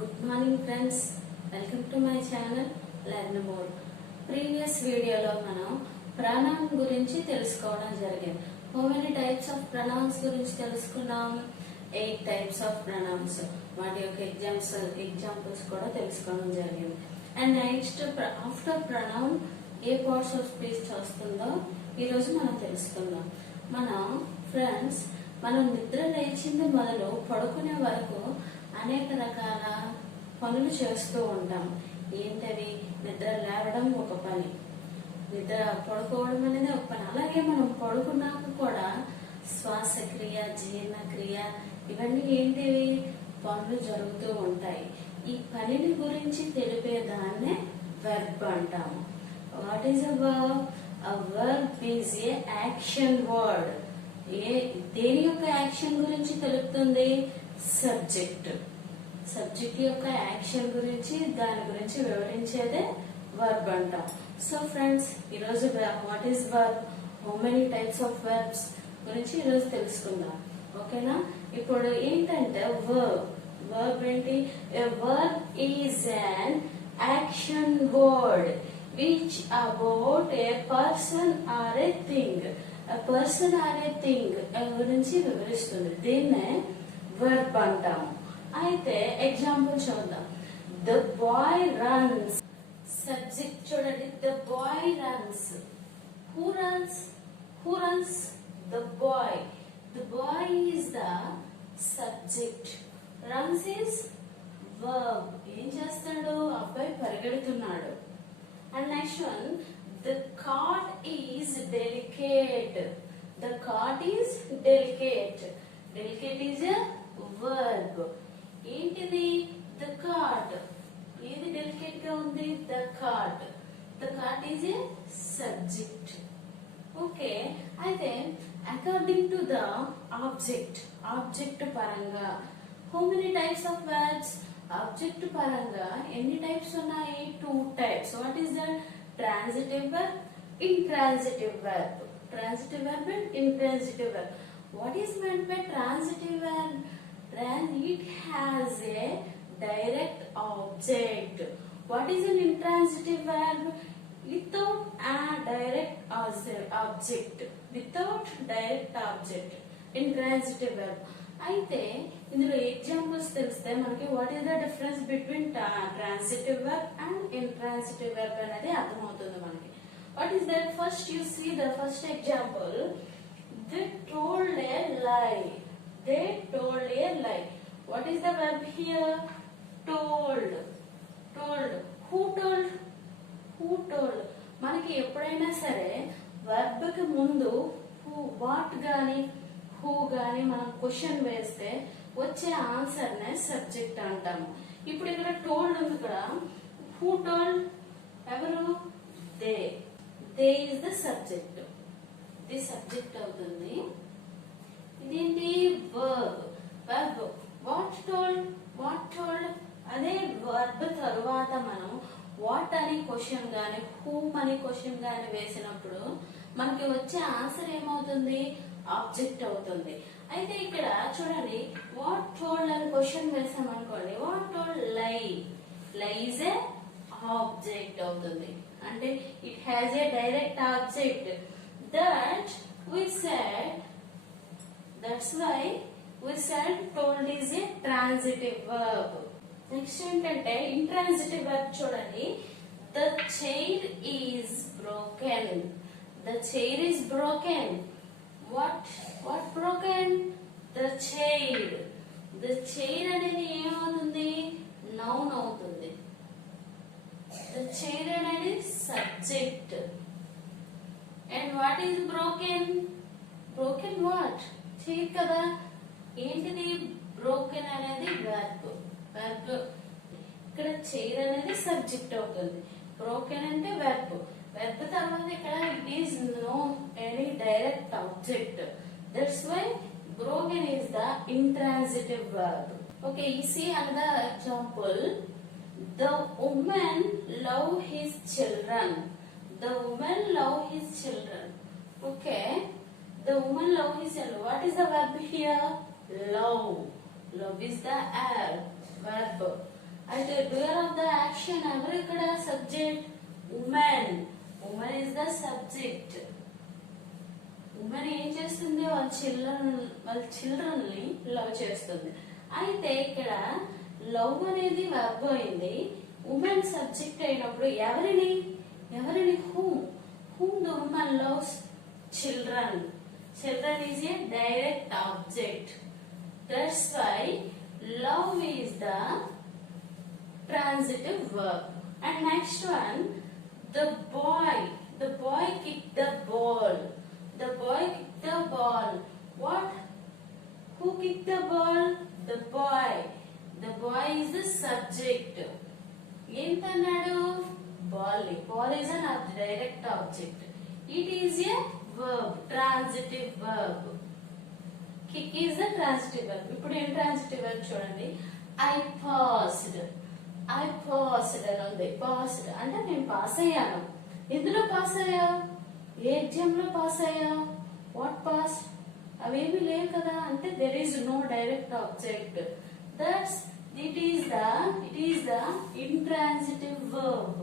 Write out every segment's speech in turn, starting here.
Good morning friends, welcome to my channel Learn More. Previous video లో మనం pronoun గురించి తెలుసుకోవడం జరిగింది. How many types of pronouns గురించి తెలుసుకున్నాం? 8 types of pronouns. వాటి యొక్క examples కూడా తెలుసుకోవడం జరిగింది. And next after pronoun A parts of speech వస్తుందో ఈ రోజు మనం తెలుసుకుందాం. మనం ఫ్రెండ్స్ మనం నిద్ర లేచింది మొదలు పడుకునే వరకు అనేక రకాల పనులు చేస్తూ ఉంటాం. ఏంటవి? నిద్ర లేవడం ఒక పని, నిద్ర పడుకోవడం అనేది ఒక పని. అలాగే మనం పడుకున్నాక కూడా శ్వాసక్రియ, జీర్ణక్రియ ఇవన్నీ ఏంటివి? పనులు జరుగుతూ ఉంటాయి. ఈ పనిని గురించి తెలిపే దాన్నే వెర్బ్ అంటాము. What is a verb? A verb is a action word. దేని యొక్క యాక్షన్ గురించి తెలుపుతుంది? సబ్జెక్ట్. సబ్జెక్ట్ యొక్క యాక్షన్ గురించి, దాని గురించి వివరించేదే వర్బ్ అంటాం. సో ఫ్రెండ్స్, ఈరోజు what is verb, how many types of verbs గురించి ఈరోజు తెలుసుకుందాం. ఓకేనా? ఇప్పుడు ఏంటంటే వర్బ్ ఏంటి? A verb is an action word which about a person or a thing. A person or a thing గురించి వివరిస్తుంది. దీన్నే వర్బ్ అంటాము. అయితే ఎగ్జాంపుల్ చూద్దాం. The boy runs. సబ్జెక్ట్ చూడండి. The boy runs. Who runs? Who runs? The boy. The boy is the subject. Runs is verb. ఏం చేస్తాడు? అబ్బాయి పరిగెడుతున్నాడు. And next one, the cart is delicate. The cart is delicate. Delicate is a verb. ఏంటిది? The cart. ఏది delicate గా ఉంది? The cart. The cart is a subject. Okay. అయితే according to the object పరంగా how many types of verbs? Object పరంగా ఎన్ని types ఉన్నాయి? 2 types. What is the? Transitive verb, intransitive verb. Transitive verb and intransitive verb. What is meant by transitive verb? It has a direct object. What is an intransitive verb? Without a direct object. Without direct object. Intransitive verb. అయితే ఇందులో examples తెలిస్తే మనకి what is the difference between transitive verb and intransitive verb అనేది అర్థమవుతుంది మనకి. What is that? First you see the first example. They told a lie. They told a lie. What is the verb here? Told. Told. Who told? Who told. మనకి ఎప్పుడైనా సరే verb కి ముందు what గాని who గాని మనం question వేస్తే వచ్చే ఆన్సర్ నే సబ్జెక్ట్ అంటాము. ఇప్పుడు ఇక్కడ టోల్డ్ ఉంది. ఇక్కడ హూ టోల్డ్? ఎవరు? They. They is the subject. ఇది సబ్జెక్ట్ అవుతుంది. ఇదేంటి? Verb. Verb. What told? What told. అదే వర్బ్ తరువాత మనం వాట్ అని క్వశ్చన్ గాని హూమ్ అని క్వశ్చన్ గాని వేసినప్పుడు మనకి వచ్చే ఆన్సర్ ఏమవుతుంది? ఆబ్జెక్ట్ అవుతుంది. అయితే ఇక్కడ చూడండి, వాట్ టోల్డ్ అని క్వశ్చన్ వేసాం అనుకోండి. What told? Lie. Lie is a object అవుతుంది. అంటే it has a direct object. That we said, that's why we said told is a transitive verb. Next ఏంటంటే ఇంట్రాన్సిటివ్ వర్బ్ చూడండి. The chair is broken. The chair is broken. What broken? The chair. The chair అనేది ఏమవుతుంది? Noun అవుతుంది. The chair అనేది subject. And what is broken? Broken what? chair కదా. ఏంటిది? broken అనేది verb. verb. ఇక్కడ chair అనేది సబ్జెక్ట్ అవుతుంది. broken అంటే verb. verb తర్వాత ఇక్కడ it is no any direct object. That's why broken is the intransitive verb. Okay, you see another example. The woman love his children. The woman love his children. Okay, the woman love his children. What is the verb here? Love. Love is the verb. అయితే doer of the action ఎవరు ఇక్కడ subject women. Women is the subject. Women ఏం చేస్తుంది వాళ్ళ children ని love చేస్తుంది. అయితే ఇక్కడ లవ్ అనేది వర్బ్ అయింది. ఉమెన్ సబ్జెక్ట్ అయినప్పుడు ఎవరిని whom the woman loves children is a direct object. That's why love is the transitive verb. And next one, the boy kicked the ball. The boy kicked the ball. What? Who kicked the ball? The boy. The boy is the subject. Entannadu? Ball. Ball is an direct object. It is a verb, transitive verb. Kick is the transitive verb. ఇప్పుడు ఏం transitive verb చూడండి. I passed అని ఉంది. Passed అంటే నేను pass అయ్యాను. ఎందులో pass అయ్యావు? ఏ ఎగ్జామ్ లో పాస్ అయ్యావు? What pass? అవేమి లేవు కదా. అంటే there is no direct object. It is the intransitive verb.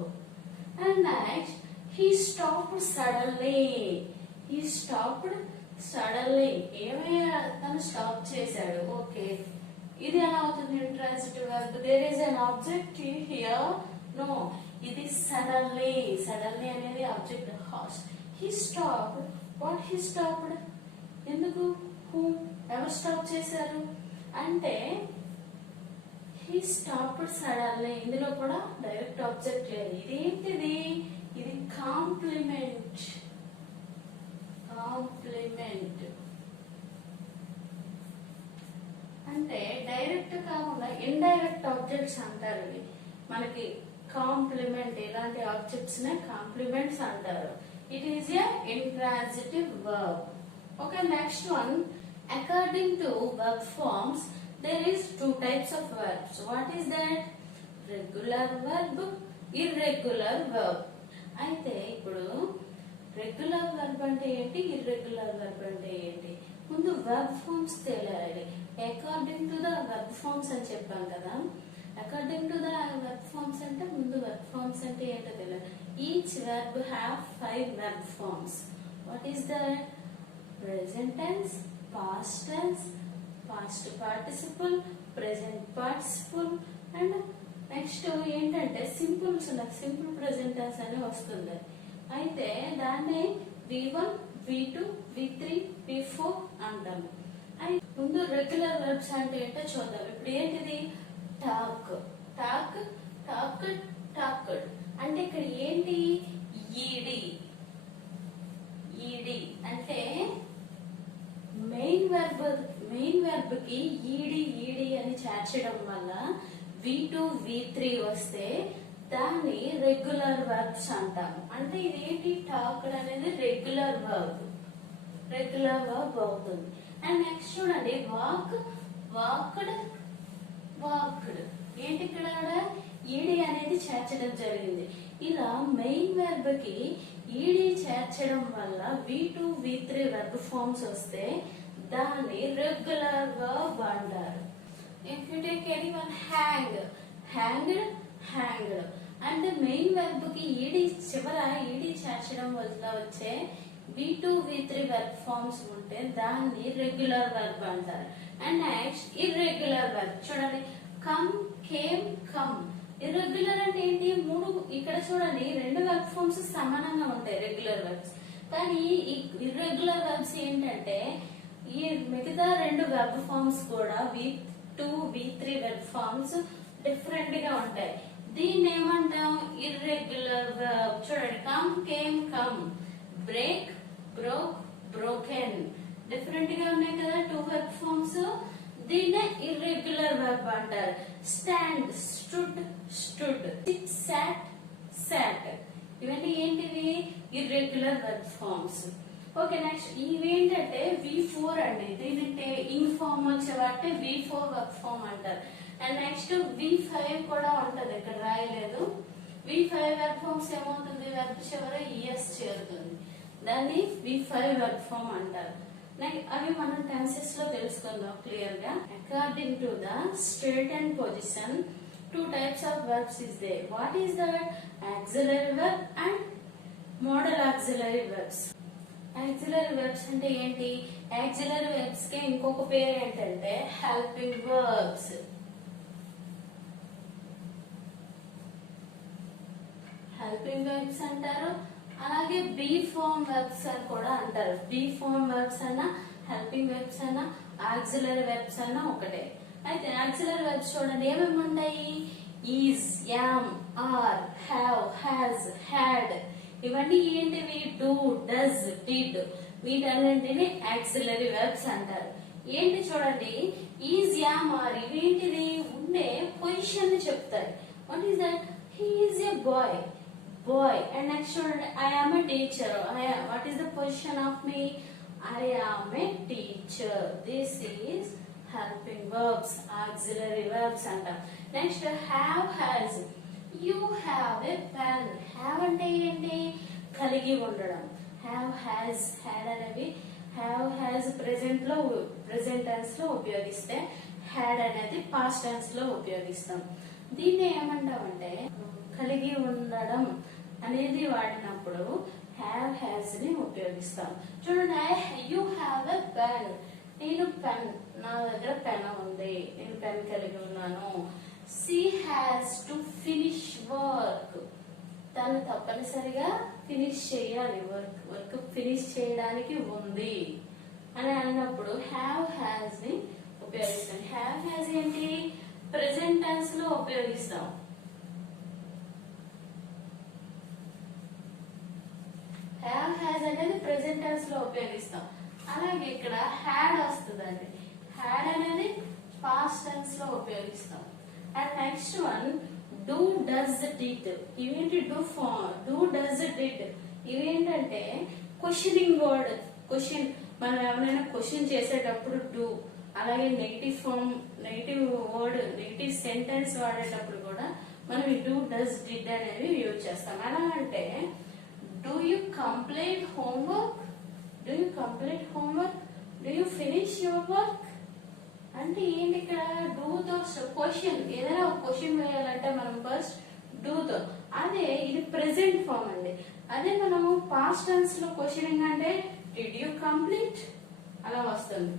And next, he stopped suddenly. ఏమయ్యా తను స్టాప్ చేశాడు. ఓకే, ఇది ఎలా అవుతుంది intransitive verb? There is an object here. No, ఇది సడన్లీ అనేది object. He stopped. What he stopped? ఎందుకు? Who ఎవరు స్టాప్ చేశారు అంటే he stopped suddenly. ఇందులో కూడా డైరెక్ట్ ఆబ్జెక్ట్ లేదు. ఇదేంటిది? ఇది కాంప్లిమెంట్. అంటే డైరెక్ట్ కాకుండా ఇండైరెక్ట్ ఆబ్జెక్ట్స్ అంటారు. ఇవి మనకి కాంప్లిమెంట్ ఇలాంటి ఆబ్జెక్ట్స్ నే కాంప్లిమెంట్స్ అంటారు. It is a intransitive verb. Okay, next one, according to verb forms there is two types of verbs. What is that? Regular verb, irregular verb. అయితే ఇప్పుడు regular verb అంటే ఏంటి, ఇర్రెగ్యులర్ వర్బ్ అంటే ఏంటి? ముందు verb forms తెలియాలి. According to the verb forms అని చెప్పాం కదా. According to the verb forms అంటే ముందు వర్బ్ ఫార్మ్స్ అంటే ఏంటో తెలియాలి. Each verb have 5 verb forms. What is that? Present tense, past tense, past participle, present participle, and next ఏంటంటే సింపుల్స్ సింపుల్ ప్రెజెంట్ టెన్స్ అని వస్తుంది. అయితే దాన్ని V1, V2, V3, V4 అంటాము. ముందు రెగ్యులర్ వర్బ్స్ అంటే ఏంటో చూద్దాం. ఇప్పుడు ఏంటిది? టాక్డ్ అంటే ఇక్కడ ఏంటి? ఈడి అంటే మెయిన్ వెర్బ్ కి ఈడి అని చేర్చడం వల్ల V2, V3 వస్తే దాన్ని రెగ్యులర్ వర్బ్స్ అంటాము. అంటే ఇదేంటి? టాక్డ్ అనేది రెగ్యులర్ వర్బ్ అవుతుంది. అండ్ నెక్స్ట్ చూడండి, వాక్డ్ ఏంటి? ఇక్కడ ఈడి అనేది చేర్చడం జరిగింది. ఇలా మెయిన్ వెర్బ్ కి ఈడి చేర్చడం వల్ల V2, V3 వెర్బ్ ఫార్మ్స్ వస్తే దాన్ని రెగ్యులర్ వర్బ్ అంటారు. If you take anyone, hanged అంటే మెయిన్ వెర్బ్ కి ఈడి చివర ఈడి చేర్చడం వల్ల వచ్చే V2, V3 వెర్బ్ ఫార్మ్స్ ఉంటే దాన్ని రెగ్యులర్ వర్బ్ అంటారు. అండ్ నెక్స్ట్ ఇర్రెగ్యులర్ వర్బ్ చూడండి. కమ్. ఇర్రెగ్యులర్ అంటే ఏంటి? ఇక్కడ చూడండి 2 వెర్బ్ ఫార్మ్స్ సమానంగా ఉంటాయి రెగ్యులర్ వర్బ్స్. కానీ ఈ ఇర్రెగ్యులర్ వర్బ్స్ ఏంటంటే ఈ మిగతా 2 వెర్బ్ ఫార్మ్స్ కూడా V2, V3 verb forms different గా ఉంటాయి. దీన్ని ఏమంటాం? Irregular verb. చూడండి, కమ్, బ్రేక్, బ్రోకెన్ డిఫరెంట్ గా ఉన్నాయి కదా 2 వెర్బ్ ఫార్మ్స్. దీన్నే ఇర్రెగ్యులర్ వర్బ్ అంటారు. స్టాండ్, స్టూడ్, సిట్, సాట్ ఇవన్నీ ఏంటివి? Irregular verb forms. Okay, next ఇవేంటంటే V4 అండి. దీనికి ఇన్ఫార్మల్ చివరి V4 వర్బ్ ఫార్మ్ అంటారు. అండ్ నెక్స్ట్ V5 కూడా ఉంటది, ఇక్కడ రాయలేదు. V5 వర్బ్ ఫార్మ్స్ ఏమవుతుంది? వర్బ్ చివర ES చేరుతుంది. దాన్ని V5 వర్బ్ ఫార్మ్ అంటారు. అవి మనం టెన్సెస్ లో తెలుసుకుందాం క్లియర్ గా. According to the state and position two types of verbs is there. What is that? Auxiliary verb and modal auxiliary verbs. Auxiliary verbs అంటే ఏంటి? Auxiliary verbs కి ఇంకొక పేరు ఏంటంటే helping verbs. helping verbs అంటారు. అలాగే బీ ఫార్మ్ వెర్బ్స్ అని కూడా అంటారు. బీ ఫార్మ్ వెర్బ్స్ అన్నా హెల్పింగ్ వెర్బ్స్ అన్నా ఆక్సిలరీ వెర్బ్స్ అన్నా ఒకటే. అయితే ఆక్సిలరీ వెర్బ్స్ చూడండి ఏమేమి ఉంటాయి? Is, am, are, have, has, had. ఇవన్నీ ఏంటివి? Do, does, did. వీటన్నింటిని ఆక్సిలరీ వెర్బ్స్ అంటారు. ఏంటి చూడండి, ఈజ్, యామ్, ఆర్ ఇవేంటిది? ఉండే పొజిషన్ ని చెప్తాయి. What is that? He is a boy. Boy. And next one, I am a teacher. What is the position of me? I am a teacher. This is helping verbs, auxiliary verbs. And next, have, has. You have a pen. Have ante enti kaligi undadam. Have, has, had అనేవి have, has present tense లో ఉపయోగిస్తే had అనేది past tense లో ఉపయోగిస్తాం. దీన్ని ఏమంటామంటే కలిగి ఉండడం అనేది వాడినప్పుడు హ్యావ్ హ్యాస్ ని ఉపయోగిస్తాం. చూడండి, యూ హ్యావ్ ఎ పెన్. నేను పెన్, నా దగ్గర పెన్ ఉంది, నేను పెన్ కలిగి ఉన్నాను. She has to finish work. తను తప్పనిసరిగా ఫినిష్ చేయాలి, వర్క్ ఫినిష్ చేయడానికి ఉంది అని అన్నప్పుడు హ్యావ్ హ్యాస్ ని ఉపయోగిస్తాం. హ్యావ్ హ్యాస్ ఏంటి? ప్రెసెంట్ టెన్స్ లో ఉపయోగిస్తాం. హ్యావ్ హ్యాస్ అనేది ప్రెసెంట్ టెన్స్ లో ఉపయోగిస్తాం. అలాగే ఇక్కడ హ్యాడ్ వస్తుందండి. హ్యాడ్ అనేది పాస్ట్ టెన్స్ లో ఉపయోగిస్తాం. And next one, do, does, did. ఇవేంటి? డూ, డస్, డిడ్ ఇవేంటంటే క్వశ్చనింగ్ వర్డ్. క్వశ్చన్, మనం ఎవరైనా క్వశ్చన్ చేసేటప్పుడు డూ, అలాగే negative form, negative word, negative sentence వాడేటప్పుడు కూడా మనం ఈ డూ, డస్, డిడ్ అనేవి యూజ్ చేస్తాం. ఎలా అంటే, do you complete homework? Do you complete homework? Do you finish your work? అంటే ఏంటి ఇక్కడ? డూ తో క్వశ్చన్, ఏదైనా ఒక క్వశ్చన్ వేయాలంటే మనం ఫస్ట్ డూ తో. అదే ఇది ప్రెసెంట్ ఫార్మ్ అండి. అదే మనము పాస్ట్ టెన్స్ లో క్వశ్చనింగ్ అంటే డిడ్ యూ కంప్లీట్ అలా వస్తుంది.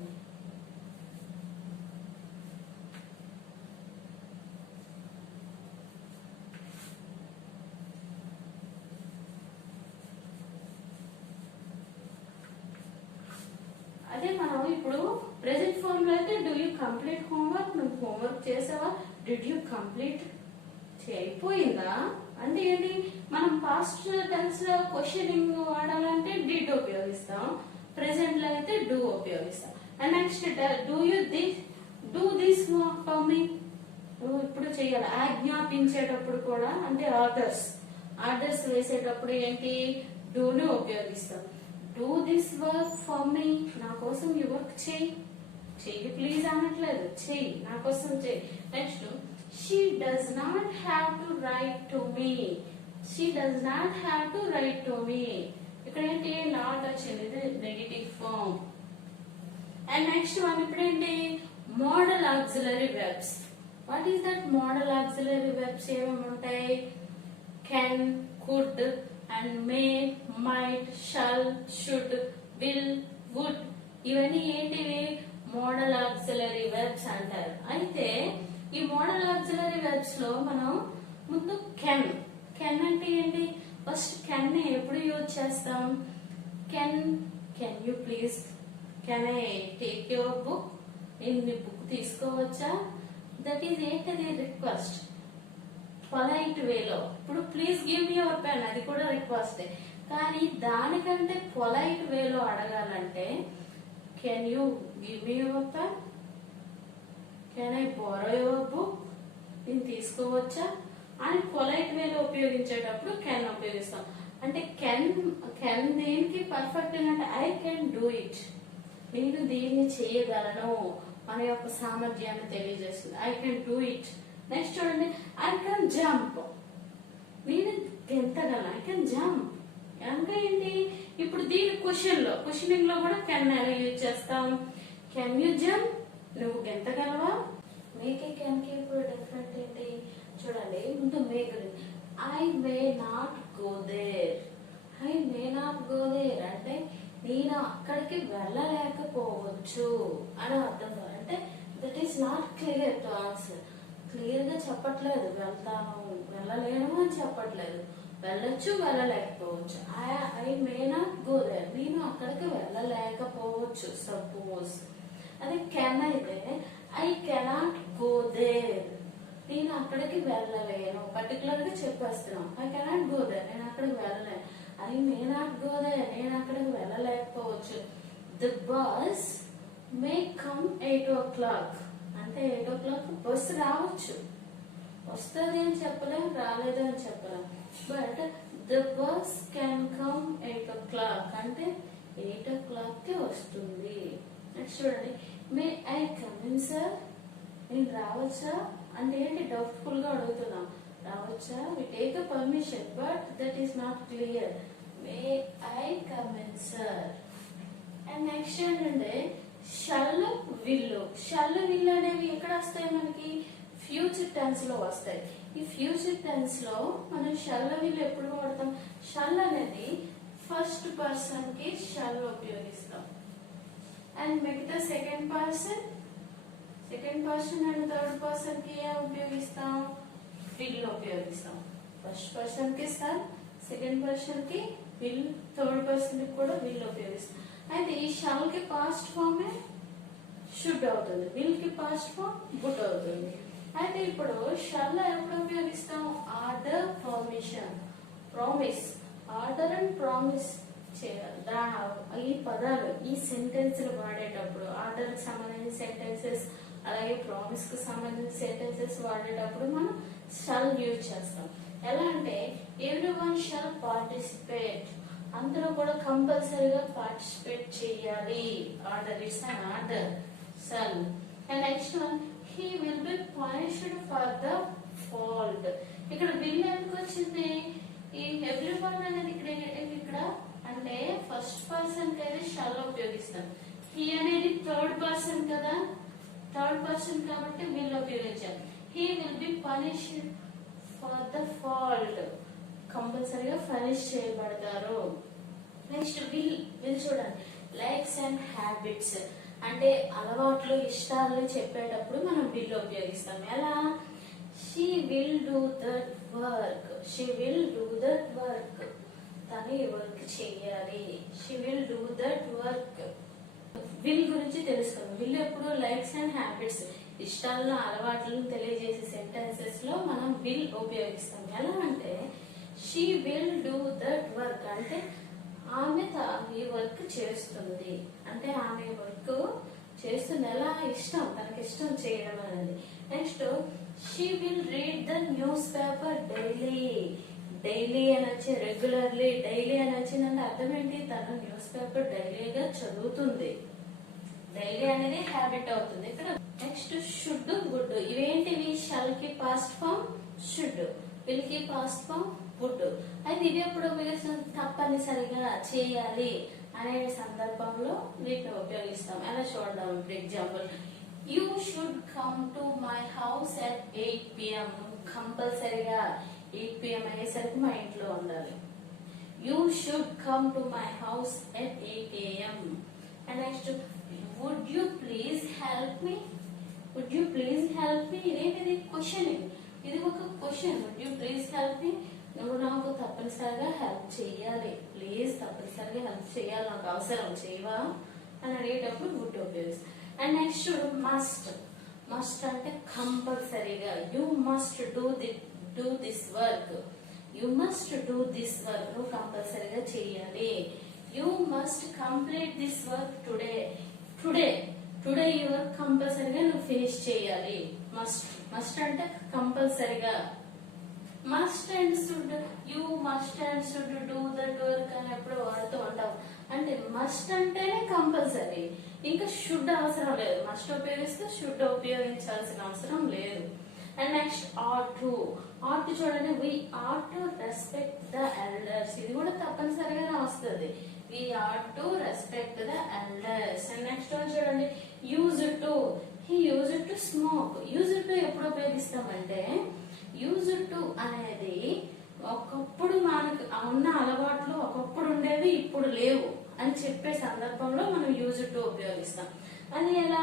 అదే మనం ఇప్పుడు ప్రెసెంట్ ఫార్మ్ లో అయితే డూ యూ కంప్లీట్ హోంవర్క్. నువ్వు హోంవర్క్ చేసావా? డిడ్ యూ కంప్లీట్ అయిపోయిందా అంటే ఏంటి? మనం పాస్ట్ టెన్స్ లో క్వశ్చనింగ్ వాడాలంటే డిడ్ ఉపయోగిస్తాం, ప్రెసెంట్ లో అయితే డూ ఉపయోగిస్తాం. And next, do this for me. నువ్వు ఇప్పుడు చేయాలి. ఆజ్ఞాపించేటప్పుడు కూడా అంటే ఆర్డర్స్ వేసేటప్పుడు ఏంటి? డూని ఉపయోగిస్తాం. Do this work for me. నా కోసం ఈ వర్క్ చెయ్యి ప్లీజ్ అనట్లేదు, చెయ్యి, నా కోసం చెయ్యి. Next, she does not have to write to me. She does not have to write to me. ఇక్కడ ఏంటి? నాట్ వచ్చింది, ఇది negative form. And next one ఇప్పుడేంటి? Modal auxiliary verbs. What is that? Modal auxiliary verbs ఏమేమి ఉంటాయి? Can, could and may, might, shall, should, will, would. ఇవన్నీ ఏంటివి? Modal auxiliary verbs అంటారు. అయితే ఈ మోడల్ ఆక్సిలరీ వెర్బ్స్ లో మనం ముందు కెన్ అంటే ఏంటి? ఫస్ట్ కెన్ ని ఎప్పుడు యూజ్ చేస్తాం? Can you please, can I take your book. నేను నీ బుక్ తీసుకోవచ్చా? దట్ ఈస్ ఏంటది? రిక్వెస్ట్. పొలైట్ వేలో. ఇప్పుడు please give me your pen, అది కూడా రిక్వెస్ట్. కానీ దానికంటే పొలైట్ వేలో అడగాలంటే can you give me your pen, can I borrow your book, నేను తీసుకోవచ్చా అని పొలైట్ వేలో ఉపయోగించేటప్పుడు కెన్ ఉపయోగిస్తాం. అంటే కెన్ దేనికి పర్ఫెక్ట్ అంటే ఐ కెన్ డూ ఇట్, నేను దీన్ని చేయగలను మన యొక్క సామర్థ్యాన్ని తెలియజేస్తుంది. I can do it. Next చూడండి, ఐ కెన్ జంప్, నేను గెంతగలను, ఐ కెన్ జంప్. ఇంకా ఏంటి? ఇప్పుడు దీని క్వశ్చనింగ్ లో కూడా కెన్ ఎలా యూజ్ చేస్తాం? కెన్ యూ జంప్, నువ్వు గెంతగలవా? మేక్ కెన్ కి ఇప్పుడు డిఫరెంట్ ఏంటి? I may not go there. I may not go there అంటే నేను అక్కడికి వెళ్ళలేకపోవచ్చు అని అర్థం. అంటే that is not clear to answer. Clear గా చెప్పట్లేదు వెళ్తాను వెళ్ళలేను అని చెప్పట్లేదు. వెళ్ళొచ్చు వెళ్ళలేకపోవచ్చు. I may not go there నేను అక్కడికి వెళ్ళలేకపోవచ్చు సపోజ్. అదే కెన్ అయితే ఐ కెనాట్ గో దేర్ నేను అక్కడికి వెళ్ళలేను. పర్టికులర్ గా చెప్పేస్తున్నాం ఐ కెనాట్ గో దేర్ నేను అక్కడికి వెళ్ళలేను. I may not go there నేను అక్కడికి వెళ్ళలేకపోవచ్చు. The bus may come 8 o'clock అంటే 8 o'clock బస్ రావచ్చు. వస్తుంది అని చెప్పలేం, రాలేదు అని చెప్పలేం. But the bus can come 8 o'clock అంటే 8 o'clock కి వస్తుంది. నెక్స్ట్ చూడండి, may I come in sir నేను రావచ్చా అంటే ఏంటి డౌట్ఫుల్ గా అడుగుతున్నాం. రావచ్చా we take a permission but that is not clear. May I come in sir. And next ఏంటంటే షల్ విల్. షల్ విల్ అనేవి ఎక్కడ వస్తాయి మనకి ఫ్యూచర్ టెన్స్ లో వస్తాయి. ఈ ఫ్యూచర్ టెన్స్ లో మనం షల్ విల్ ఎప్పుడు వాడతాం? షల్ అనేది ఫస్ట్ పర్సన్ కి షల్ ఉపయోగిస్తాం అండ్ మిగతా second person and third person కి ఏం ఉపయోగిస్తాం? విల్ ఉపయోగిస్తాం. ఫస్ట్ పర్సన్ కి సన్, సెకండ్ పర్సన్ కి విల్, థర్డ్ పర్సన్ కి కూడా విల్ ఉపయోగిస్తాం. అయితే ఈ షల్ కి పాస్ట్ ఫామ్ షుడ్ అవుతుంది, విల్ కి పాస్ట్ ఫామ్ వుడ్ అవుతుంది. అయితే ఇప్పుడు షల్ ఎప్పుడు ఉపయోగిస్తాం? Order, permission, promise. Order and promise ఈ పదాలు ఈ సెంటెన్స్ వాడేటప్పుడు ఆర్డర్ కి సంబంధించిన సెంటెన్సెస్ అలాగే ప్రామిస్ కు సంబంధించిన సెంటెన్సెస్ వాడేటప్పుడు మనం షల్ యూజ్ చేస్తాం. ఎలా అంటే ఎవ్రీవన్ షల్ పార్టిసిపేట్ అందరూ కూడా కంపల్సరీగా పార్టిసిపేట్ చేయాలి. Order it's an order shall. And next one he will be punished for the fault. ఇక్కడ విల్ ఎందుకు వచ్చింది? ఈ ఎవ్రీవన్ అనేది ఇక్కడ అంటే ఫస్ట్ పర్సన్ కి అయితే షల్ ఉపయోగిస్తాం. హీ అనేది థర్డ్ పర్సన్ కదా, థర్డ్ పర్సన్ కాబట్టి విల్ ఉపయోగించాం. He will be punished for the fault కంపల్సరీగా పనిష్ చేయబడతారు. నెక్స్ట్ విల్ చూడండి లైక్స్ అండ్ హ్యాబిట్స్ అంటే అలవాట్లు ఇష్టాలు చెప్పేటప్పుడు మనం విల్ ఉపయోగిస్తాం. ఎలా? She will do that work. She will do that work తను ఈ వర్క్ చెయ్యాలి. She will do that work. Will గురించి తెలుసుకుందాం. విల్ ఎప్పుడు లైక్స్ అండ్ హ్యాబిట్స్ ఇష్టాలను అలవాట్లను తెలియజేసే సెంటెన్సెస్ లో మనం విల్ ఉపయోగిస్తాం. ఎలా అంటే she will do that work అంటే ఆమె ఈ వర్క్ చేస్తుంది అంటే ఆమె వర్క్ చేస్తుంది. ఎలా? ఇష్టం, తనకి ఇష్టం చేయడం అనేది. Next she will read the news paper daily. Daily అని వచ్చి రెగ్యులర్లీ డైలీ అని వచ్చిందంటే అర్థం ఏంటి? తను న్యూస్ పేపర్ డైలీగా చదువుతుంది. డైలీ అనేది హ్యాబిట్ అవుతుంది ఇక్కడ. నెక్స్ట్ షుడ్, వుడ్ ఇవేంటివి? షల్ కి పాస్ట్ ఫామ్ షుడ్, విల్ కి పాస్ట్ ఫామ్ వుడ్. అయితే ఇవి ఎప్పుడు ఉపయోగిస్తాం? తప్పనిసరిగా చేయాలి అనే సందర్భంలో వీటిని ఉపయోగిస్తాం. ఎలా చూద్దాం ఇప్పుడు example. You should come to my house at 8 PM. కంపల్సరిగా 8 PM అయ్యేసరికి మా ఇంట్లో ఉండాలి. You should come to my house at 8 AM. And next would you please help me. Would you please help me ఇదేంటిది? క్వశ్చన్. ఇది ఒక question. Would you please help me నువ్వు నాకు తప్పనిసరిగా హెల్ప్ చెయ్యాలి. ప్లీజ్ తప్పనిసరిగా హెల్ప్ చేయాలి, నాకు అవసరం, చేయవా అని అడిగేటప్పుడు వుడ్ ఉపయోగిస్తాం. And next must. మస్ట్ అంటే కంపల్సరీగా. You must do this work. You must do this work నువ్వు కంపల్సరీగా చెయ్యాలి. You must complete this work today. Today ఈ వర్క్ కంపల్సరీగా నువ్వు ఫినిష్ చేయాలి. మస్ట్ అంటే కంపల్సరీగా. Must and should, you must and should do that work అని ఎప్పుడు వాడుతూ ఉంటాం. అంటే మస్ట్ అంటేనే కంపల్సరీ, ఇంకా షుడ్ అవసరం లేదు. మస్ట్ ఉపయోగిస్తే షుడ్ ఉపయోగించాల్సిన అవసరం లేదు. And next ought to. చూడండి we ought to respect the elders. ఇది కూడా తప్పనిసరిగానే వస్తుంది. We ought to respect the elders. And next చూడండి use to. He use to smoke. Use to ఎప్పుడు ఉపయోగిస్తామంటే యూజ్ టు అనేది ఒకప్పుడు మనకు ఉన్న అలవాట్లు ఒకప్పుడు ఉండేవి ఇప్పుడు లేవు అని చెప్పే సందర్భంలో మనం యూజ్ టు ఉపయోగిస్తాం. అది ఎలా?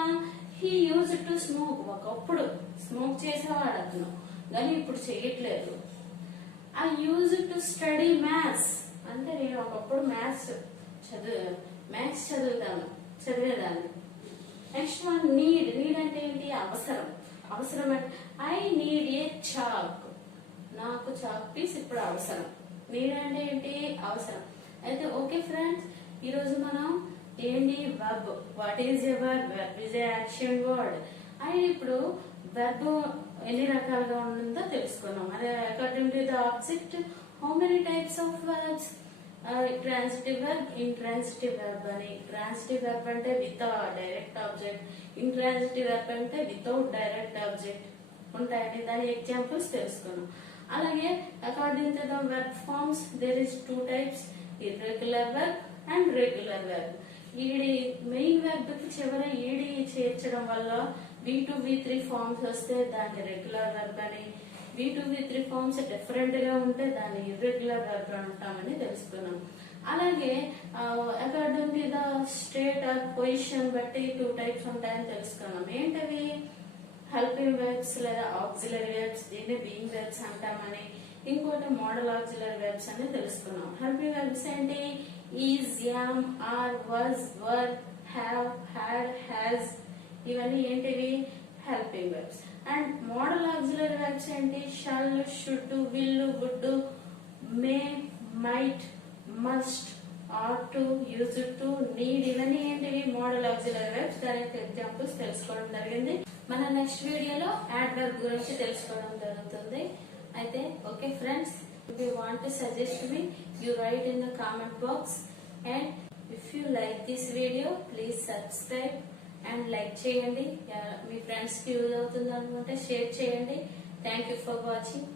He use to smoke. ఒకప్పుడు స్మోక్ చేసేవాడు అతను, కానీ ఇప్పుడు చేయట్లేదు. I use to study maths అంటే నేను ఒకప్పుడు మ్యాథ్స్ చదివేదాన్ని. Next one need. నీడ్ అంటే ఏంటి? అవసరం. అవసరం అంటే ఐ నీడ్ ఏ చాక్. నాకు చాక్ పీస్ ఇప్పుడు అవసరం. నీడ్ అంటే ఏంటి? అవసరం. అయితే ఓకే ఫ్రెండ్స్, ఈరోజు మనం ఏంటి verb. What is a verb? Verb is a action word. And ఇప్పుడు వెర్బ్ ఎన్ని రకాలుగా ఉంటుందో తెలుసుకున్నాం. అదే according to the object, how many types of verbs? Transitive verb, intransitive verb అని. ట్రాన్సిటివ్ వెర్బ్ అంటే with direct object, intransitive verb అంటే without direct object ఉంటాయండి. దాని ఎగ్జాంపుల్స్ తెలుసుకున్నాం. అలాగే according to the verb forms there is 2 types, irregular verb and regular verb. ED main verb కి చివర ఈడి చేర్చడం వల్ల V2 V3 ఫార్మ్స్ వస్తే దాన్ని రెగ్యులర్ వెర్బ్ అని, V2 V3 ఫార్మ్స్ డిఫరెంట్ గా ఉంటే దాన్ని ఇర్రెగ్యులర్ వెర్బ్ అంటామని తెలుసుకున్నాం. అలాగే according to the state or position బట్టి 2 టైప్స్ ఉంటాయని తెలుసుకున్నాం. ఏంటవి? హెల్పింగ్ వెర్బ్స్ లేదా ఆక్సిలరీ వెర్బ్స్, దీన్ని బీయింగ్ వెర్బ్స్ అంటామని. ఇంకోటి మోడల్ ఆక్సిలరీ వెర్బ్స్ అని తెలుసుకున్నాం. హెల్పింగ్ వెర్బ్స్ ఏంటి? Is, am, are, was, were, have, had, has. ఇవన్నీ ఏంటివి? Helping verbs. And modal auxiliary verbs ఏంటి? Shall, should, will, would, may, might, must, ought to, use to, need. ఇవన్నీ ఏంటివి? Modal auxiliary verbs. దానికి examples తెలుసుకోవడం జరిగింది. మన నెక్స్ట్ వీడియోలో యాడ్వర్బ్ గురించి తెలుసుకోవడం జరుగుతుంది. అయితే okay friends, if you want to suggest me, you write in the comment box, and if you like this video, please subscribe and like చేయండి. మీ ఫ్రెండ్స్ కి యూజ్ అవుతుంది అనుకుంటే షేర్ చేయండి. Thank you for watching.